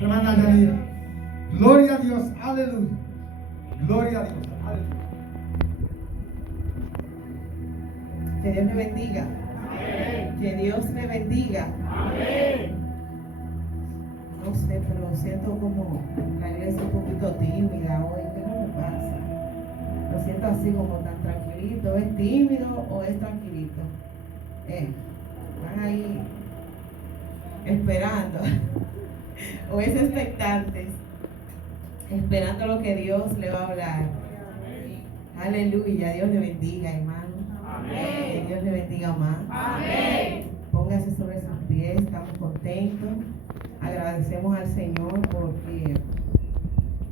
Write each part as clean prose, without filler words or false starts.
Hermana Yanira. Gloria a Dios, aleluya. Gloria a Dios, aleluya. Que Dios me bendiga. Amén. Que Dios me bendiga. Amén. No sé, pero siento como la iglesia un poquito tímida hoy. ¿Qué no me pasa? Lo siento así como tan tranquilito. ¿Es tímido o es tranquilito? Van ahí esperando. O es expectantes. Esperando lo que Dios le va a hablar. Aleluya. Dios le bendiga, hermano. Amén. Que Dios le bendiga más. Amén. Póngase sobre sus pies. Estamos contentos. Agradecemos al Señor porque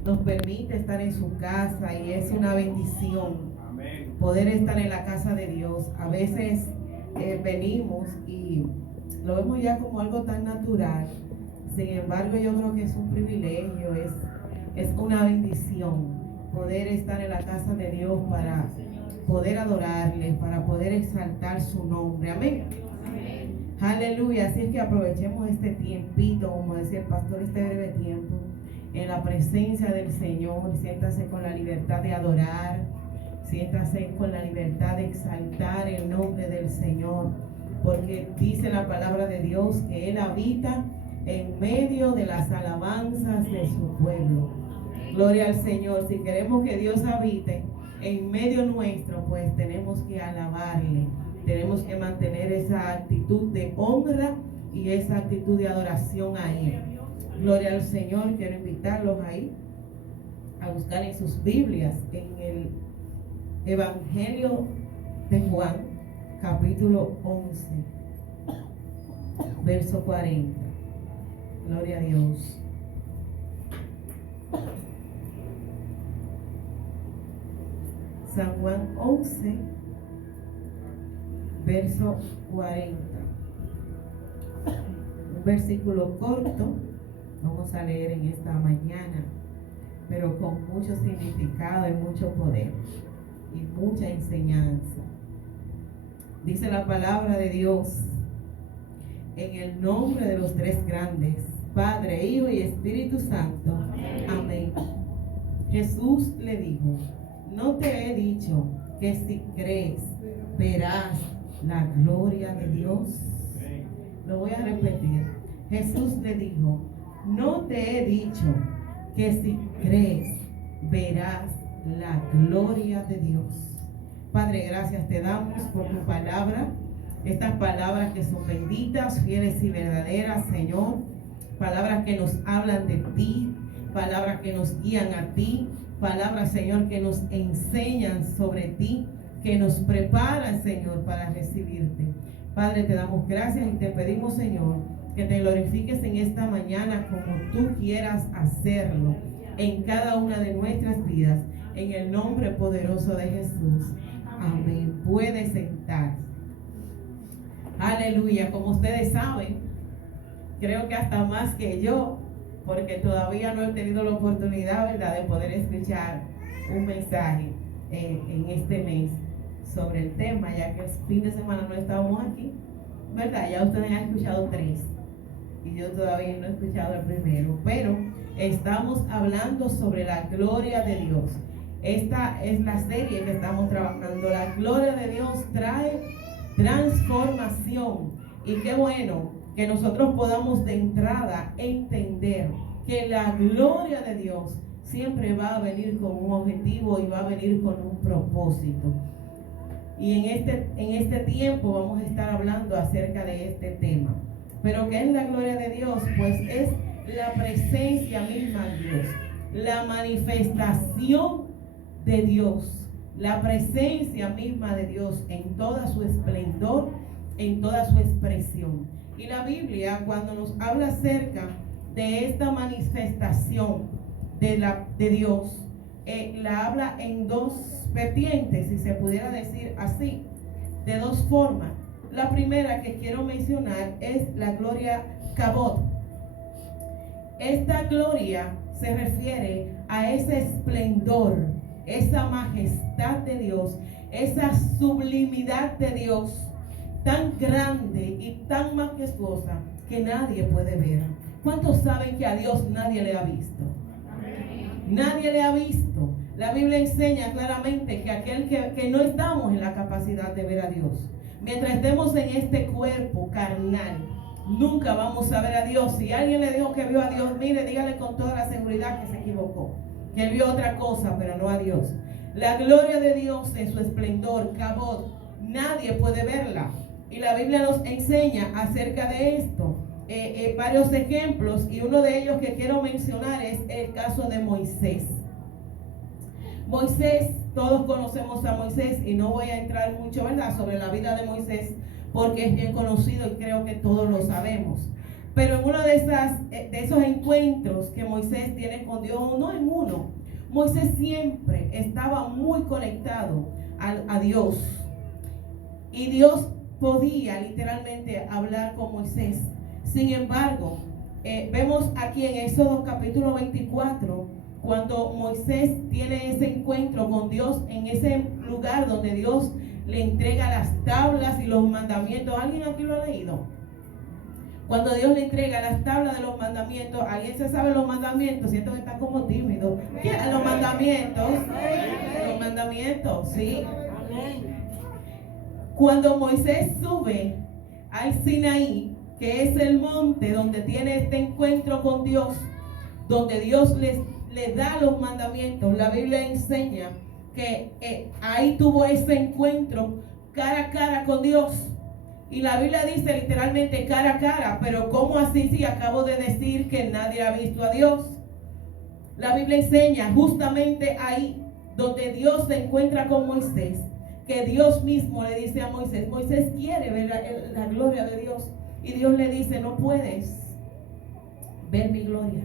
nos permite estar en su casa y es una bendición. Amén. Poder estar en la casa de Dios. A veces venimos y lo vemos ya como algo tan natural. Sin embargo, yo creo que es un privilegio, es una bendición poder estar en la casa de Dios para poder adorarle, para poder exaltar su nombre. Amén. Amén. Aleluya. Así es que aprovechemos este tiempito, como decía el pastor, este breve tiempo, en la presencia del Señor. Siéntase con la libertad de adorar, siéntase con la libertad de exaltar el nombre del Señor, porque dice la palabra de Dios que Él habita en medio de las alabanzas de su pueblo. Gloria al Señor. Si queremos que Dios habite en medio nuestro, pues tenemos que alabarle. Tenemos que mantener esa actitud de honra y esa actitud de adoración a Él. Gloria al Señor. Quiero invitarlos ahí a buscar en sus Biblias en el Evangelio de Juan, capítulo 11, verso 40. Gloria a Dios. San Juan 11, verso 40. Un versículo corto, vamos a leer en esta mañana, pero con mucho significado y mucho poder y mucha enseñanza. Dice la palabra de Dios: en el nombre de los tres grandes, Padre, Hijo y Espíritu Santo. Amén. Jesús le dijo: no te he dicho que si crees verás la gloria de Dios. Lo voy a repetir. Jesús le dijo: no te he dicho que si crees verás la gloria de Dios. Padre, gracias te damos por tu palabra. Estas palabras que son benditas, fieles y verdaderas, Señor. Palabras que nos hablan de ti, palabras que nos guían a ti, palabras, Señor, que nos enseñan sobre ti, que nos preparan, Señor, para recibirte. Padre, te damos gracias y te pedimos, Señor, que te glorifiques en esta mañana como tú quieras hacerlo en cada una de nuestras vidas, en el nombre poderoso de Jesús. Amén. Puede sentarse. Aleluya. Como ustedes saben, creo que hasta más que yo, porque todavía no he tenido la oportunidad, ¿verdad?, de poder escuchar un mensaje en este mes sobre el tema, ya que el fin de semana no estábamos aquí, ¿verdad? Ya ustedes han escuchado 3 y yo todavía no he escuchado el primero, pero estamos hablando sobre la gloria de Dios. Esta es la serie que estamos trabajando. La gloria de Dios trae transformación, y qué bueno que nosotros podamos de entrada entender que la gloria de Dios siempre va a venir con un objetivo y va a venir con un propósito. Y en este tiempo vamos a estar hablando acerca de este tema. Pero ¿qué es la gloria de Dios? Pues es la presencia misma de Dios, la manifestación de Dios, la presencia misma de Dios en toda su esplendor, en toda su expresión. Y la Biblia, cuando nos habla acerca de esta manifestación de Dios, la habla en 2 vertientes, si se pudiera decir así, de 2 formas. La primera que quiero mencionar es la gloria Kabod. Esta gloria se refiere a ese esplendor, esa majestad de Dios, esa sublimidad de Dios tan grande y tan majestuosa que nadie puede ver. ¿Cuántos saben que a Dios nadie le ha visto? Nadie le ha visto. La Biblia enseña claramente que aquel que no estamos en la capacidad de ver a Dios. Mientras estemos en este cuerpo carnal, nunca vamos a ver a Dios. Si alguien le dijo que vio a Dios, mire, dígale con toda la seguridad que se equivocó, que vio otra cosa, pero no a Dios. La gloria de Dios en su esplendor, Kabod, nadie puede verla. Y la Biblia nos enseña acerca de esto. Varios ejemplos, y uno de ellos que quiero mencionar es el caso de Moisés. Moisés, todos conocemos a Moisés y no voy a entrar mucho, ¿verdad?, sobre la vida de Moisés porque es bien conocido y creo que todos lo sabemos. Pero en uno de esos encuentros que Moisés tiene con Dios, no en uno, Moisés siempre estaba muy conectado a Dios. Y Dios podía literalmente hablar con Moisés. Sin embargo, vemos aquí en Éxodo capítulo 24, cuando Moisés tiene ese encuentro con Dios en ese lugar donde Dios le entrega las tablas y los mandamientos. ¿Alguien aquí lo ha leído? Cuando Dios le entrega las tablas de los mandamientos, ¿alguien se sabe los mandamientos? Siento que está como tímido. ¿Qué? Los mandamientos. Los mandamientos, sí. Cuando Moisés sube al Sinaí, que es el monte donde tiene este encuentro con Dios, donde Dios le da los mandamientos, la Biblia enseña que ahí tuvo ese encuentro cara a cara con Dios. Y la Biblia dice literalmente cara a cara, pero ¿cómo así si acabo de decir que nadie ha visto a Dios? La Biblia enseña justamente ahí donde Dios se encuentra con Moisés, que Dios mismo le dice a Moisés, Moisés quiere ver la gloria de Dios. Y Dios le dice, no puedes ver mi gloria.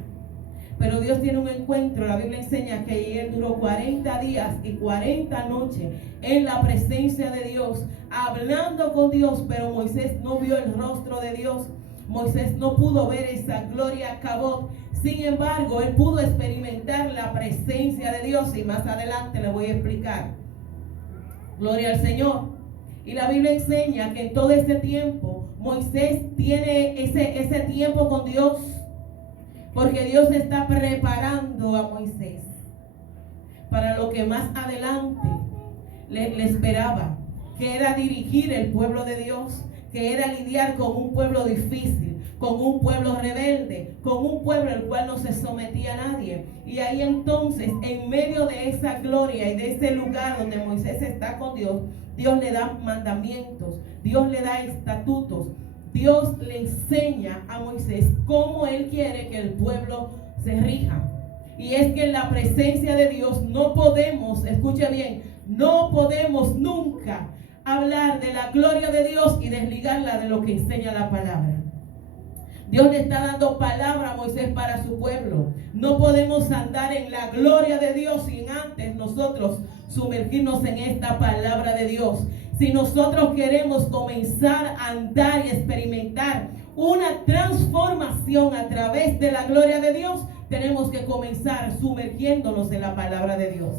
Pero Dios tiene un encuentro. La Biblia enseña que él duró 40 días y 40 noches en la presencia de Dios, hablando con Dios, pero Moisés no vio el rostro de Dios. Moisés no pudo ver esa gloria Kabod. Sin embargo, él pudo experimentar la presencia de Dios, y más adelante le voy a explicar. Gloria al Señor. Y la Biblia enseña que en todo este tiempo Moisés tiene ese tiempo con Dios, porque Dios está preparando a Moisés para lo que más adelante le esperaba, que era dirigir el pueblo de Dios, que era lidiar con un pueblo difícil, con un pueblo rebelde, con un pueblo al cual no se sometía a nadie. Y ahí entonces, en medio de esa gloria y de ese lugar donde Moisés está con Dios, Dios le da mandamientos, Dios le da estatutos, Dios le enseña a Moisés cómo él quiere que el pueblo se rija. Y es que en la presencia de Dios no podemos, escuche bien, no podemos nunca hablar de la gloria de Dios y desligarla de lo que enseña la palabra. Dios le está dando palabra a Moisés para su pueblo. No podemos andar en la gloria de Dios sin antes nosotros sumergirnos en esta palabra de Dios. Si nosotros queremos comenzar a andar y experimentar una transformación a través de la gloria de Dios, tenemos que comenzar sumergiéndonos en la palabra de Dios.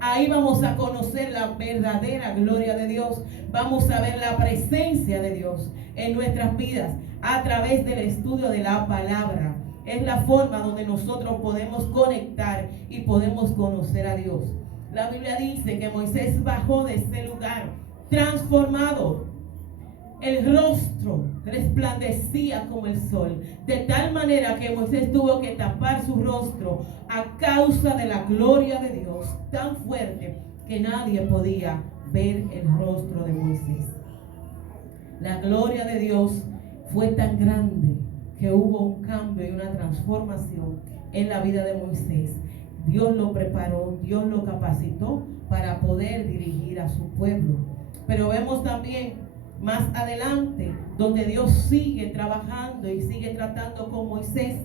Ahí vamos a conocer la verdadera gloria de Dios. Vamos a ver la presencia de Dios en nuestras vidas a través del estudio de la palabra. Es la forma donde nosotros podemos conectar y podemos conocer a Dios. La Biblia dice que Moisés bajó de ese lugar transformado. El rostro resplandecía como el sol, de tal manera que Moisés tuvo que tapar su rostro a causa de la gloria de Dios tan fuerte que nadie podía ver el rostro de Moisés. La gloria de Dios fue tan grande que hubo un cambio y una transformación en la vida de Moisés. Dios lo preparó, Dios lo capacitó para poder dirigir a su pueblo. Pero vemos también más adelante donde Dios sigue trabajando y sigue tratando con Moisés,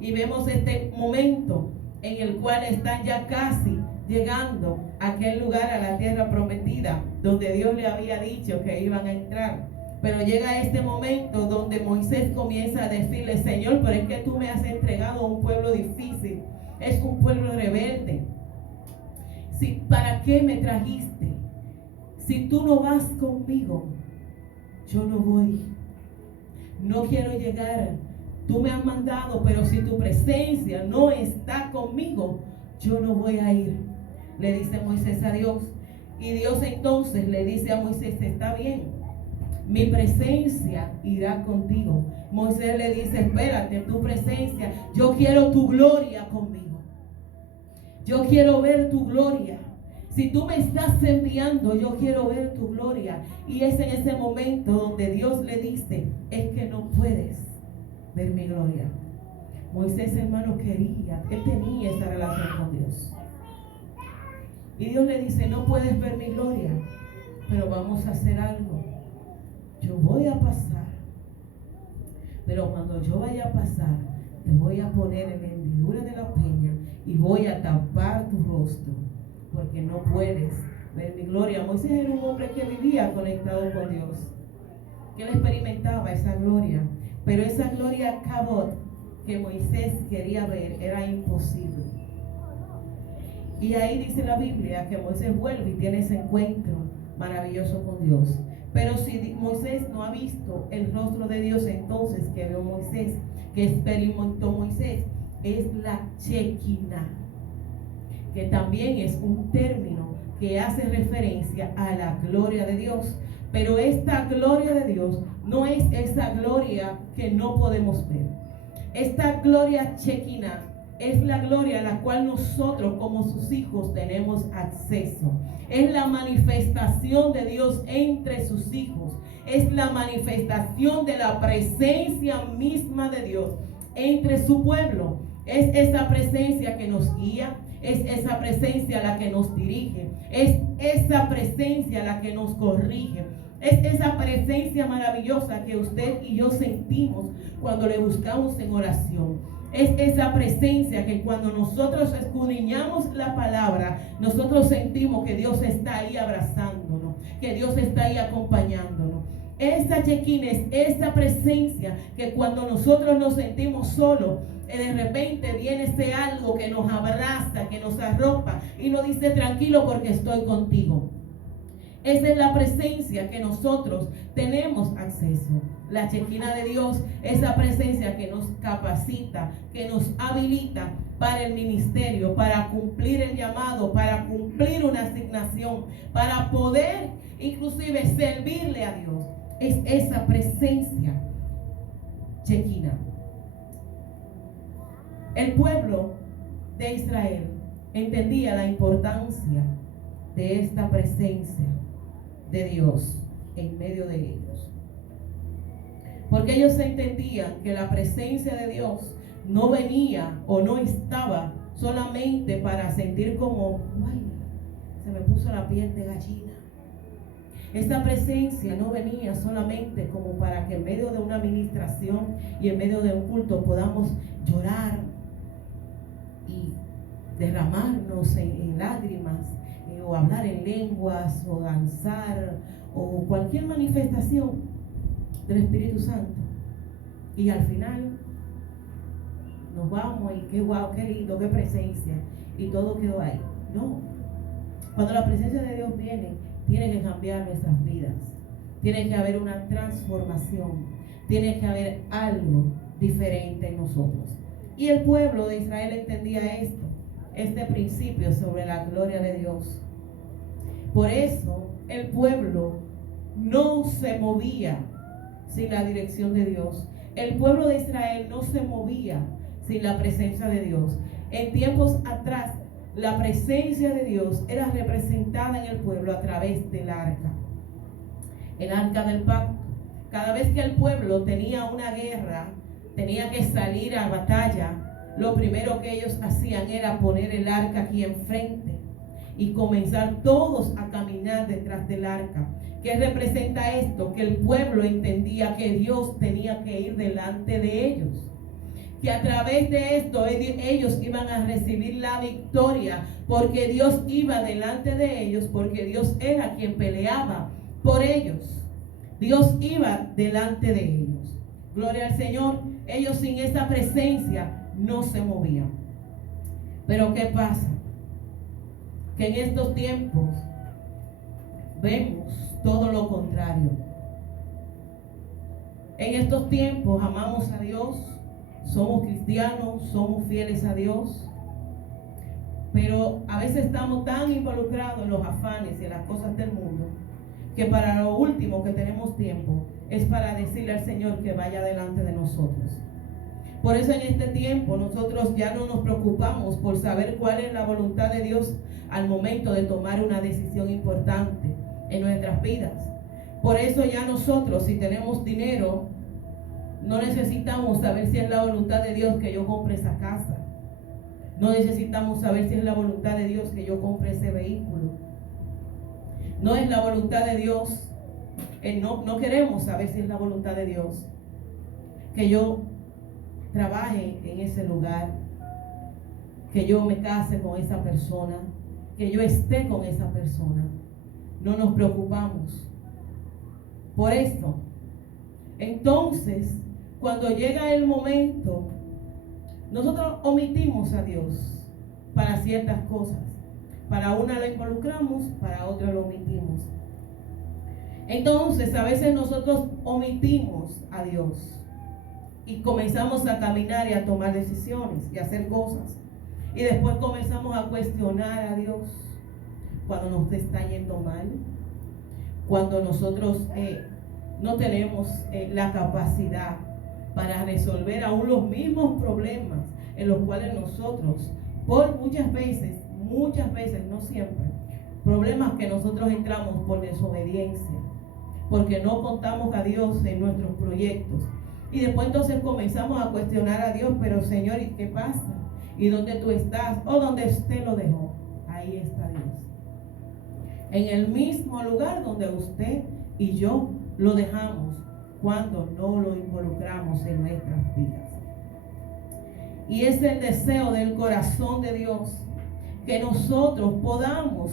y vemos este momento en el cual están ya casi llegando a aquel lugar, a la tierra prometida, donde Dios le había dicho que iban a entrar. Pero llega este momento donde Moisés comienza a decirle, Señor, pero es que tú me has entregado a un pueblo difícil, es un pueblo rebelde. ¿Para qué me trajiste? Si tú no vas conmigo, yo no voy. No quiero llegar tú me has mandado, pero si tu presencia no está conmigo, yo no voy a ir. Le dice Moisés a Dios. Y Dios entonces le dice a Moisés, está bien, mi presencia irá contigo. Moisés le dice, espérate, tu presencia, yo quiero tu gloria conmigo. Yo quiero ver tu gloria. Si tú me estás enviando, yo quiero ver tu gloria. Y es en ese momento donde Dios le dice, es que no puedes ver mi gloria. Moisés, hermano, él tenía esa relación con Dios. Y Dios le dice, no puedes ver mi gloria, pero vamos a hacer algo. Yo voy a pasar, pero cuando yo vaya a pasar, te voy a poner en la hendidura de la peña y voy a tapar tu rostro, porque no puedes ver mi gloria. Moisés era un hombre que vivía conectado con Dios, que él experimentaba esa gloria, pero esa gloria cabot que Moisés quería ver era imposible. Y ahí dice la Biblia que Moisés vuelve y tiene ese encuentro maravilloso con Dios. Pero si Moisés no ha visto el rostro de Dios, entonces que vio Moisés, que experimentó Moisés, es la Shekinah, que también es un término que hace referencia a la gloria de Dios. Pero esta gloria de Dios no es esa gloria que no podemos ver. Esta gloria Shekinah es la gloria a la cual nosotros como sus hijos tenemos acceso. Es la manifestación de Dios entre sus hijos. Es la manifestación de la presencia misma de Dios entre su pueblo. Es esa presencia que nos guía. Es esa presencia la que nos dirige. Es esa presencia la que nos corrige. Es esa presencia maravillosa que usted y yo sentimos cuando le buscamos en oración. Es esa presencia que cuando nosotros escudriñamos la palabra, nosotros sentimos que Dios está ahí abrazándonos, que Dios está ahí acompañándonos. Esa Shekinah es esa presencia que cuando nosotros nos sentimos solos, de repente viene ese algo que nos abraza, que nos arropa y nos dice tranquilo porque estoy contigo. Esa es la presencia que nosotros tenemos acceso. La Shekinah de Dios, esa presencia que nos capacita, que nos habilita para el ministerio, para cumplir el llamado, para cumplir una asignación, para poder inclusive servirle a Dios. Es esa presencia Shekinah. El pueblo de Israel entendía la importancia de esta presencia de Dios en medio de ellos, porque ellos entendían que la presencia de Dios no venía o no estaba solamente para sentir como, ay, se me puso la piel de gallina. Esta presencia no venía solamente como para que en medio de una administración y en medio de un culto podamos llorar y derramarnos en lágrimas, o hablar en lenguas, o danzar, o cualquier manifestación del Espíritu Santo. Y al final nos vamos y qué guau, qué lindo, qué presencia, y todo quedó ahí. No. Cuando la presencia de Dios viene, tiene que cambiar nuestras vidas. Tiene que haber una transformación. Tiene que haber algo diferente en nosotros. Y el pueblo de Israel entendía esto, este principio sobre la gloria de Dios. Por eso el pueblo no se movía sin la dirección de Dios. El pueblo de Israel no se movía sin la presencia de Dios. En tiempos atrás, la presencia de Dios era representada en el pueblo a través del arca. El arca del pacto. Cada vez que el pueblo tenía una guerra, tenía que salir a batalla, lo primero que ellos hacían era poner el arca aquí enfrente y comenzar todos a caminar detrás del arca. ¿Qué representa esto? Que el pueblo entendía que Dios tenía que ir delante de ellos, que a través de esto ellos iban a recibir la victoria, porque Dios iba delante de ellos, porque Dios era quien peleaba por ellos. Dios iba delante de ellos. Gloria al Señor. Ellos sin esa presencia no se movían. Pero ¿qué pasa? Que en estos tiempos vemos todo lo contrario. En estos tiempos amamos a Dios, somos cristianos, somos fieles a Dios, pero a veces estamos tan involucrados en los afanes y en las cosas del mundo que para lo último que tenemos tiempo es para decirle al Señor que vaya delante de nosotros. Por eso en este tiempo nosotros ya no nos preocupamos por saber cuál es la voluntad de Dios al momento de tomar una decisión importante en nuestras vidas. Por eso ya nosotros, si tenemos dinero, no necesitamos saber si es la voluntad de Dios que yo compre esa casa. No necesitamos saber si es la voluntad de Dios que yo compre ese vehículo. No es la voluntad de Dios. No queremos saber si es la voluntad de Dios que yo trabaje en ese lugar, que yo me case con esa persona, que yo esté con esa persona. No nos preocupamos por esto. Entonces, cuando llega el momento, nosotros omitimos a Dios para ciertas cosas. Para una lo involucramos, para otra lo omitimos. Entonces, a veces nosotros omitimos a Dios y comenzamos a caminar y a tomar decisiones y a hacer cosas. Y después comenzamos a cuestionar a Dios cuando nos está yendo mal, cuando nosotros no tenemos la capacidad para resolver aún los mismos problemas en los cuales nosotros, por muchas veces, no siempre, problemas que nosotros entramos por desobediencia, porque no contamos a Dios en nuestros proyectos. Y después entonces comenzamos a cuestionar a Dios, pero Señor, ¿y qué pasa? ¿Y dónde tú estás? ¿O dónde usted lo dejó? Ahí está Dios. En el mismo lugar donde usted y yo lo dejamos cuando no lo involucramos en nuestras vidas. Y es el deseo del corazón de Dios que nosotros podamos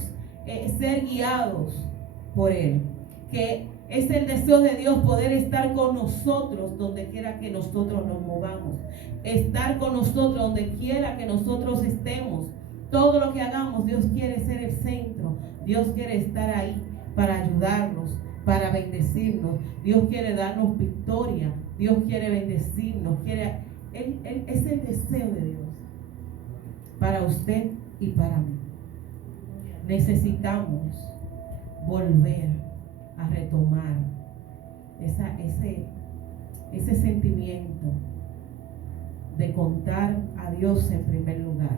ser guiados por Él. Que es el deseo de Dios poder estar con nosotros donde quiera que nosotros nos movamos. Estar con nosotros donde quiera que nosotros estemos. Todo lo que hagamos, Dios quiere ser el centro. Dios quiere estar ahí para ayudarnos, para bendecirnos. Dios quiere darnos victoria. Dios quiere bendecirnos. Él es el deseo de Dios para usted y para mí. Necesitamos volver a retomar ese sentimiento de contar a Dios en primer lugar,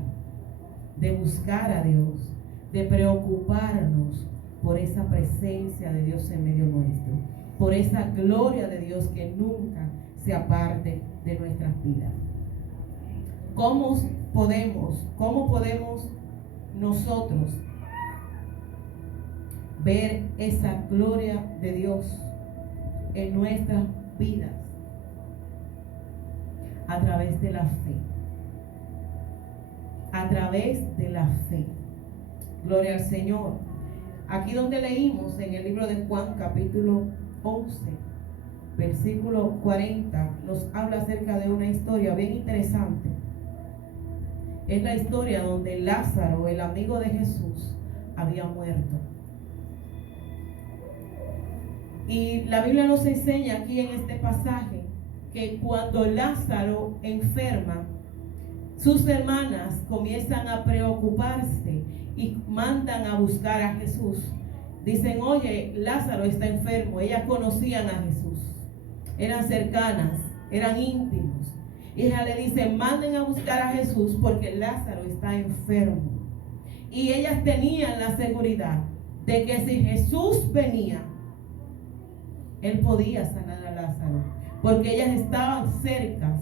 de buscar a Dios, de preocuparnos por esa presencia de Dios en medio nuestro, por esa gloria de Dios que nunca se aparte de nuestras vidas. ¿Cómo podemos nosotros ver esa gloria de Dios en nuestras vidas? A través de la fe. A través de la fe. Gloria al Señor. Aquí donde leímos en el libro de Juan capítulo 11, versículo 40, nos habla acerca de una historia bien interesante. Es la historia donde Lázaro, el amigo de Jesús, había muerto. Y la Biblia nos enseña aquí en este pasaje que cuando Lázaro enferma, sus hermanas comienzan a preocuparse y mandan a buscar a Jesús. Dicen, oye, Lázaro está enfermo. Ellas conocían a Jesús, eran cercanas, eran íntimos. Y ella le dice, manden a buscar a Jesús porque Lázaro está enfermo. Y ellas tenían la seguridad de que si Jesús venía, Él podía sanar a Lázaro, porque ellas estaban cerca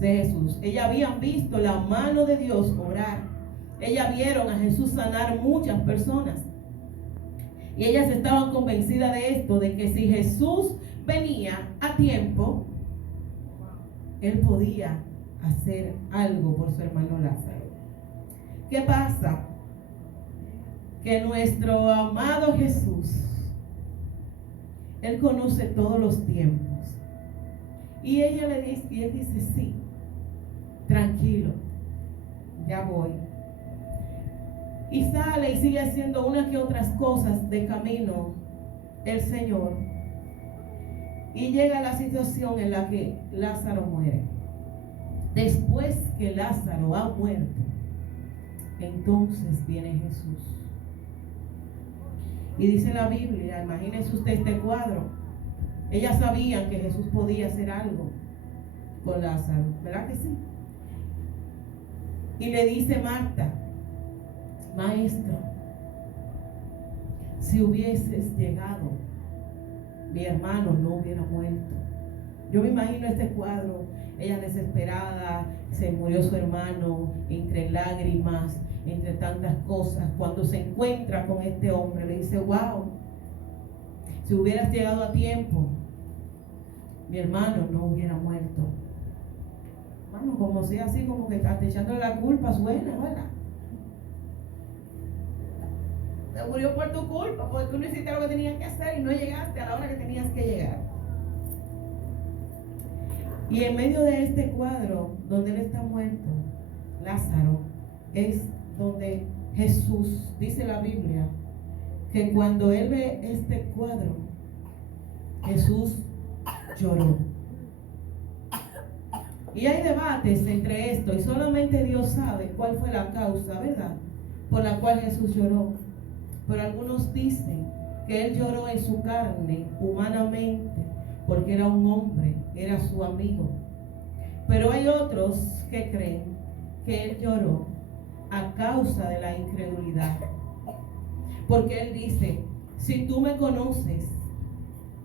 de Jesús. Ellas habían visto la mano de Dios obrar. Ellas vieron a Jesús sanar muchas personas. Y ellas estaban convencidas de esto, de que si Jesús venía a tiempo, Él podía hacer algo por su hermano Lázaro. ¿Qué pasa? Que nuestro amado Jesús, Él conoce todos los tiempos. Y ella le dice, y él dice, sí, tranquilo, ya voy. Y sale y sigue haciendo unas que otras cosas de camino el Señor. Y llega la situación en la que Lázaro muere. Después que Lázaro ha muerto, entonces viene Jesús. Y dice la Biblia, imagínense usted este cuadro. Ellas sabían que Jesús podía hacer algo con Lázaro, ¿verdad que sí? Y le dice Marta: Maestro, si hubieses llegado, mi hermano no hubiera muerto. Yo me imagino este cuadro, ella desesperada, se murió su hermano, entre lágrimas, entre tantas cosas. Cuando se encuentra con este hombre, le dice: wow, si hubieras llegado a tiempo, mi hermano no hubiera muerto. Hermano, como sea así, como que estás echándole la culpa, suena, ¿verdad? Se murió por tu culpa, porque tú no hiciste lo que tenías que hacer y no llegaste a la hora que tenías que llegar. Y en medio de este cuadro, donde él está muerto, Lázaro, es donde Jesús, dice la Biblia, que cuando él ve este cuadro, Jesús lloró. Y hay debates entre esto, y solamente Dios sabe cuál fue la causa, ¿verdad?, por la cual Jesús lloró. Pero algunos dicen que él lloró en su carne, humanamente, porque era un hombre, era su amigo. Pero hay otros que creen que él lloró a causa de la incredulidad. Porque él dice: si tú me conoces,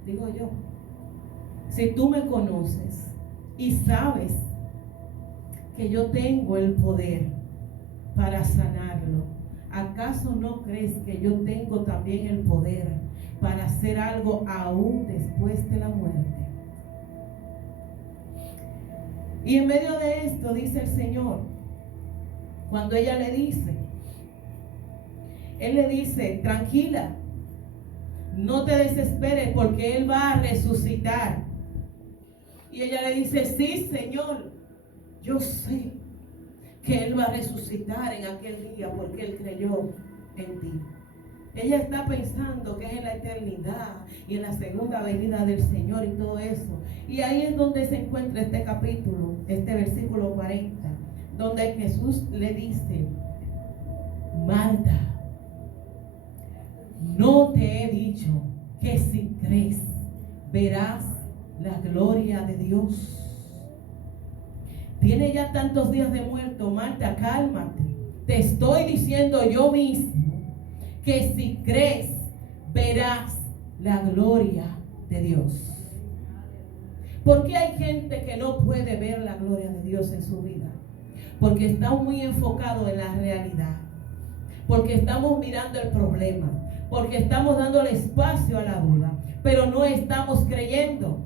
digo yo, si tú me conoces y sabes que yo tengo el poder para sanarlo, ¿acaso no crees que yo tengo también el poder para hacer algo aún después de la muerte? Y en medio de esto dice el Señor, cuando ella le dice, Él le dice: tranquila, no te desesperes, porque Él va a resucitar. Y ella le dice: sí, Señor, yo sé que Él va a resucitar en aquel día, porque Él creyó en ti. Ella está pensando que es en la eternidad y en la segunda venida del Señor y todo eso. Y ahí es donde se encuentra este capítulo, este versículo 40, donde Jesús le dice: Marta, no te he dicho que si crees verás la gloria de Dios. Tiene ya tantos días de muerto. Marta, cálmate. Te estoy diciendo yo mismo que si crees verás la gloria de Dios. ¿Por qué hay gente que no puede ver la gloria de Dios en su vida? Porque están muy enfocados en la realidad. Porque estamos mirando el problema. Porque estamos dándole espacio a la duda. Pero no estamos creyendo.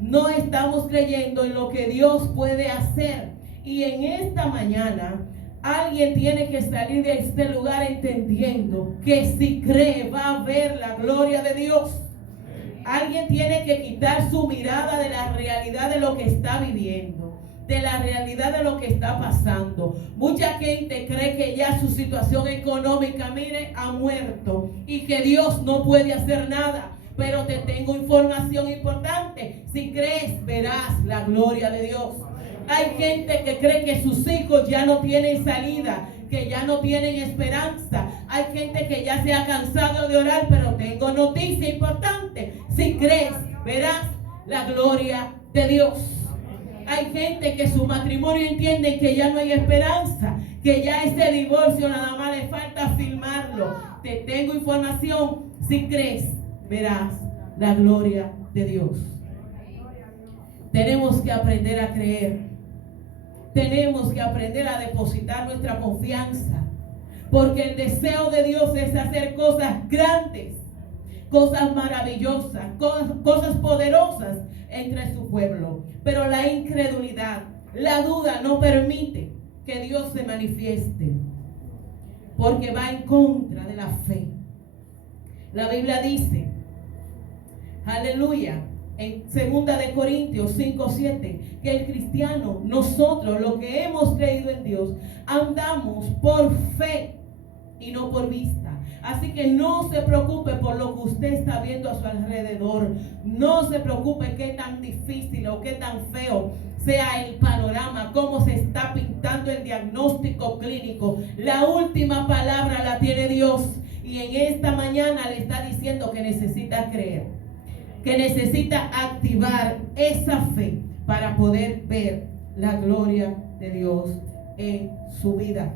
No estamos creyendo en lo que Dios puede hacer. Y en esta mañana alguien tiene que salir de este lugar entendiendo que si cree va a ver la gloria de Dios. Alguien tiene que quitar su mirada de la realidad de lo que está viviendo, de la realidad de lo que está pasando. Mucha gente cree que ya su situación económica, mire, ha muerto y que Dios no puede hacer nada. Pero te tengo información importante. Si crees, verás la gloria de Dios. Hay gente que cree que sus hijos ya no tienen salida, que ya no tienen esperanza. Hay gente que ya se ha cansado de orar, pero tengo noticia importante. Si crees, verás la gloria de Dios. Hay gente que su matrimonio entiende que ya no hay esperanza, que ya ese divorcio nada más le falta firmarlo. Te tengo información. Si crees, verás la gloria de Dios. Tenemos que aprender a creer. Tenemos que aprender a depositar nuestra confianza. Porque el deseo de Dios es hacer cosas grandes, cosas maravillosas, cosas poderosas entre su pueblo. Pero la incredulidad, la duda no permite que Dios se manifieste. Porque va en contra de la fe. La Biblia dice, aleluya, en 2 de Corintios 5:7, que el cristiano, nosotros, los que hemos creído en Dios, andamos por fe y no por vista. Así que no se preocupe por lo que usted está viendo a su alrededor. No se preocupe qué tan difícil o qué tan feo sea el panorama, cómo se está pintando el diagnóstico clínico, la última palabra la tiene Dios. Y en esta mañana le está diciendo que necesita creer, que necesita activar esa fe para poder ver la gloria de Dios en su vida.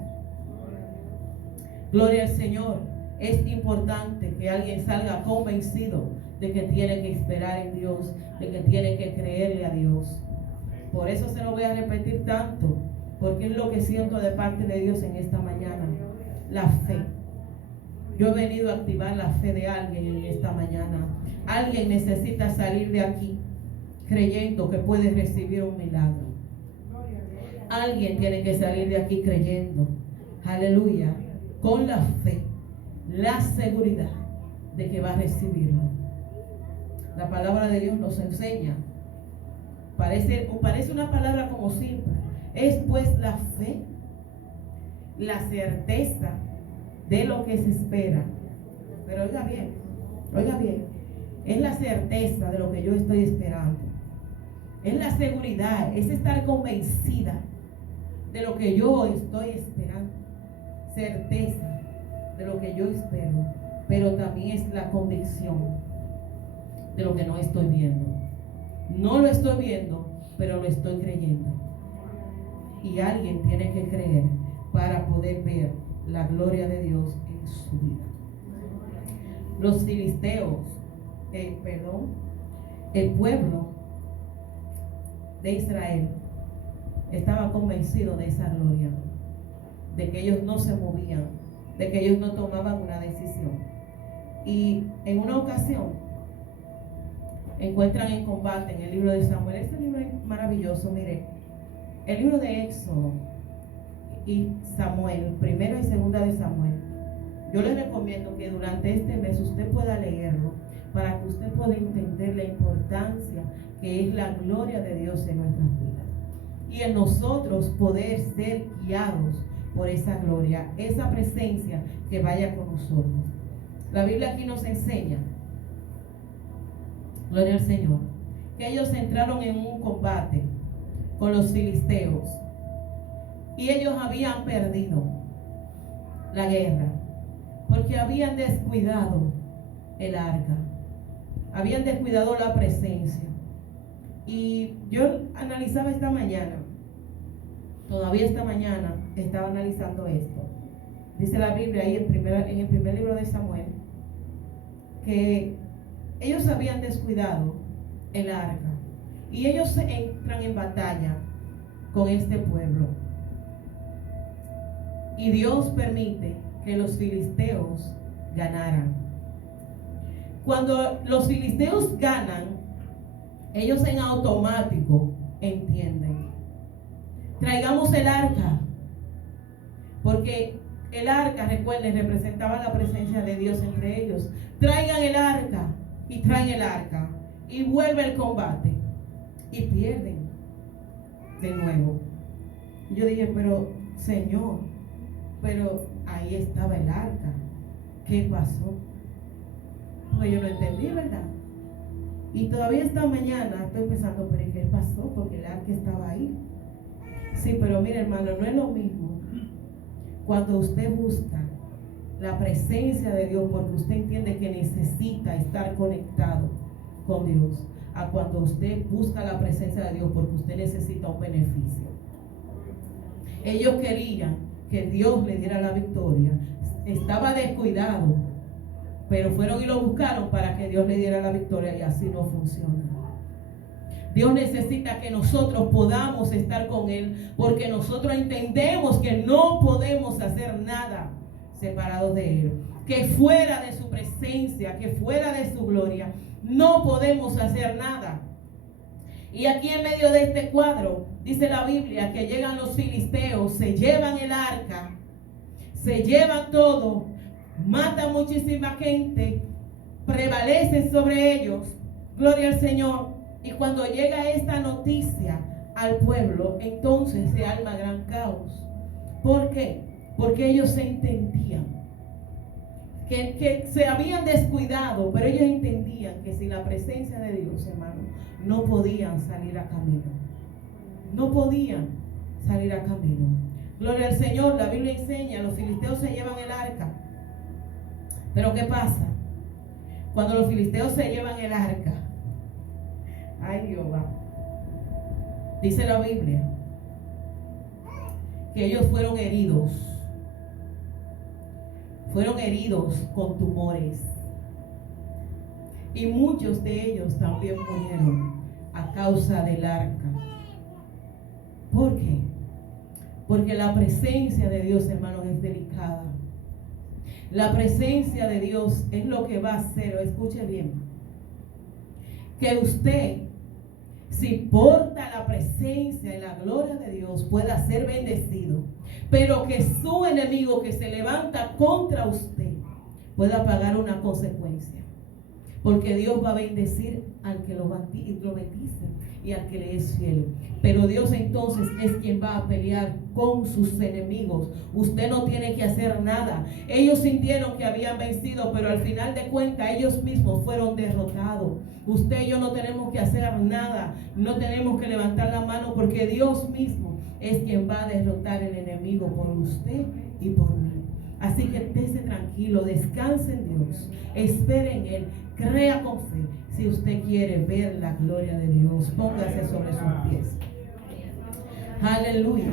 Gloria al Señor. Es importante que alguien salga convencido de que tiene que esperar en Dios, de que tiene que creerle a Dios. Por eso se lo voy a repetir tanto, porque es lo que siento de parte de Dios en esta mañana. La fe. Yo he venido a activar la fe de alguien en esta mañana. Alguien necesita salir de aquí creyendo que puede recibir un milagro. Alguien tiene que salir de aquí creyendo, aleluya, con la fe, la seguridad de que va a recibirlo. La palabra de Dios nos enseña. Parece una palabra como simple. Es pues la fe, la certeza de lo que se espera. Pero oiga bien, es la certeza de lo que yo estoy esperando. Es la seguridad, es estar convencida de lo que yo estoy esperando. Certeza de lo que yo espero, pero también es la convicción de lo que no estoy viendo. No lo estoy viendo, pero lo estoy creyendo. Y alguien tiene que creer para poder ver la gloria de Dios en su vida. Los filisteos, el pueblo de Israel estaba convencido de esa gloria, de que ellos no se movían, de que ellos no tomaban una decisión. Y en una ocasión encuentran en combate en el libro de Samuel. Este libro es maravilloso. Mire, el libro de Éxodo y Samuel, primero y segunda de Samuel, yo les recomiendo que durante este mes usted pueda leerlo para que usted pueda entender la importancia que es la gloria de Dios en nuestras vidas y en nosotros poder ser guiados por esa gloria, esa presencia que vaya con nosotros. La Biblia aquí nos enseña, gloria al Señor, que ellos entraron en un combate con los filisteos y ellos habían perdido la guerra porque habían descuidado el arca, habían descuidado la presencia. Y yo analizaba esta mañana, todavía esta mañana estaba analizando esto. Dice la Biblia ahí en el primer libro de Samuel que ellos habían descuidado el arca y ellos entran en batalla con este pueblo. Y Dios permite que los filisteos ganaran. Cuando los filisteos ganan, ellos en automático entienden: traigamos el arca, porque el arca, recuerden, representaba la presencia de Dios entre ellos. Traigan el arca, y traen el arca, y vuelve el combate, y pierden de nuevo. Y yo dije, pero Señor, pero ahí estaba el arca, ¿qué pasó? Pues yo no entendí, ¿verdad? Y todavía esta mañana estoy pensando, pero ¿qué pasó? Porque el arca estaba ahí. Sí, pero mire, hermano, no es lo mismo cuando usted busca la presencia de Dios porque usted entiende que necesita estar conectado con Dios, a cuando usted busca la presencia de Dios porque usted necesita un beneficio. Ellos querían que Dios le diera la victoria. Estaba descuidado, pero fueron y lo buscaron para que Dios le diera la victoria, y así no funciona. Dios necesita que nosotros podamos estar con Él, porque nosotros entendemos que no podemos hacer nada separados de Él, que fuera de su presencia, que fuera de su gloria, no podemos hacer nada. Y aquí en medio de este cuadro, dice la Biblia que llegan los filisteos, se llevan el arca, se llevan todo, matan muchísima gente, prevalecen sobre ellos, gloria al Señor. Y cuando llega esta noticia al pueblo, entonces se arma gran caos. ¿Por qué? Porque ellos se entendían que se habían descuidado, pero ellos entendían que sin la presencia de Dios, hermano, no podían salir a camino. no podían salir a camino. Gloria al Señor. La Biblia enseña, los filisteos se llevan el arca. Pero ¿qué pasa? Cuando los filisteos se llevan el arca, ay Jehová, dice la Biblia que ellos fueron heridos con tumores, y muchos de ellos también murieron a causa del arca. ¿Por qué? Porque la presencia de Dios, hermanos, es delicada. La presencia de Dios es lo que va a hacer, escuche bien, que usted, si porta la presencia y la gloria de Dios, pueda ser bendecido, pero que su enemigo que se levanta contra usted pueda pagar una consecuencia, porque Dios va a bendecir al que lo bendice y al que le es fiel. Pero Dios entonces es quien va a pelear con sus enemigos. Usted no tiene que hacer nada. Ellos sintieron que habían vencido, pero al final de cuentas ellos mismos fueron derrotados. Usted y yo no tenemos que hacer nada. No tenemos que levantar la mano, porque Dios mismo es quien va a derrotar el enemigo por usted y por mí. Así que esté tranquilo, descanse en Dios, espere en Él, crea con fe. Si usted quiere ver la gloria de Dios, póngase sobre sus pies. Aleluya.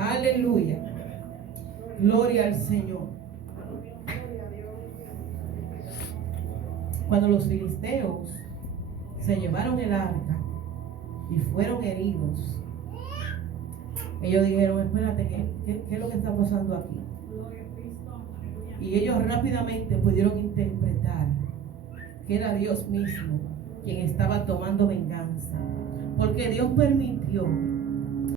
Aleluya. Gloria al Señor. Cuando los filisteos se llevaron el arca y fueron heridos, ellos dijeron: espérate, ¿qué es lo que está pasando aquí? Y ellos rápidamente pudieron interpretar que era Dios mismo quien estaba tomando venganza, porque Dios permitió